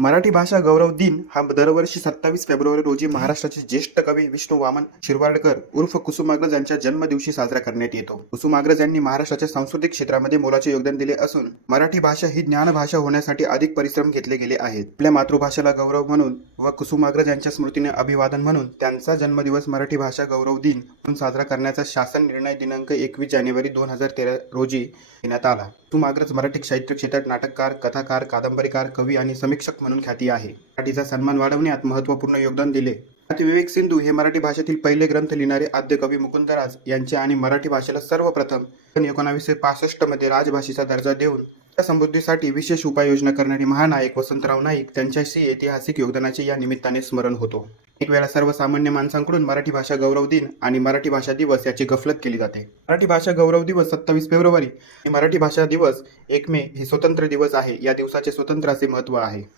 मराठी भाषा गौरव दिन हा दरवर्षी 27 फेब्रुवारी रोजी महाराष्ट्राचे ज्येष्ठ कवी विष्णू वामन शिरवाडकर उर्फ कुसुमाग्रज यांच्या जन्मदिवशी साजरा करण्यात येतो. कुसुमाग्रज यांनी महाराष्ट्राच्या सांस्कृतिक क्षेत्रामध्ये मोलाचे योगदान दिले असून मराठी भाषा ही ज्ञान भाषा होण्यासाठी अधिक परिश्रम घेतले गेले आहेत. आपल्या मातृभाषेला गौरव म्हणून व कुसुमाग्रज यांच्या स्मृतीने अभिवादन म्हणून त्यांचा जन्मदिवस मराठी भाषा गौरव दिन म्हणून साजरा करण्याचा शासन निर्णय दिनांक 21 जानेवारी 2013 रोजी घेण्यात आला. कुसुमाग्रज मराठी साहित्य क्षेत्रात नाटककार, कथाकार, कादंबरीकार, कवी आणि समीक्षक म्हणून ख्याती आहे. मराठीचा सन्मान वाढवण्यात महत्त्वपूर्ण योगदान दिले. विवेक सिंधू हे मराठी भाषेतील पहिले ग्रंथ लिहिणारे आद्य कवी मुकुंदराज यांचे आणि मराठी भाषेला सर्वप्रथम 1965 मध्ये राजभाषेचा दर्जा देऊन त्या समृद्धीसाठी विशेष उपाययोजना करणारे महानायक वसंतराव नाईक त्यांच्याशी ऐतिहासिक योगदानाचे या निमित्ताने स्मरण होतो. एक वेळा सर्वसामान्य माणसांकडून मराठी भाषा गौरव दिन आणि मराठी भाषा दिवस याची गफलत केली जाते. मराठी भाषा गौरव दिवस 27 फेब्रुवारी आणि मराठी भाषा दिवस 1 मे हे स्वतंत्र दिवस आहे. या दिवसाचे स्वतंत्र असे महत्त्व आहे.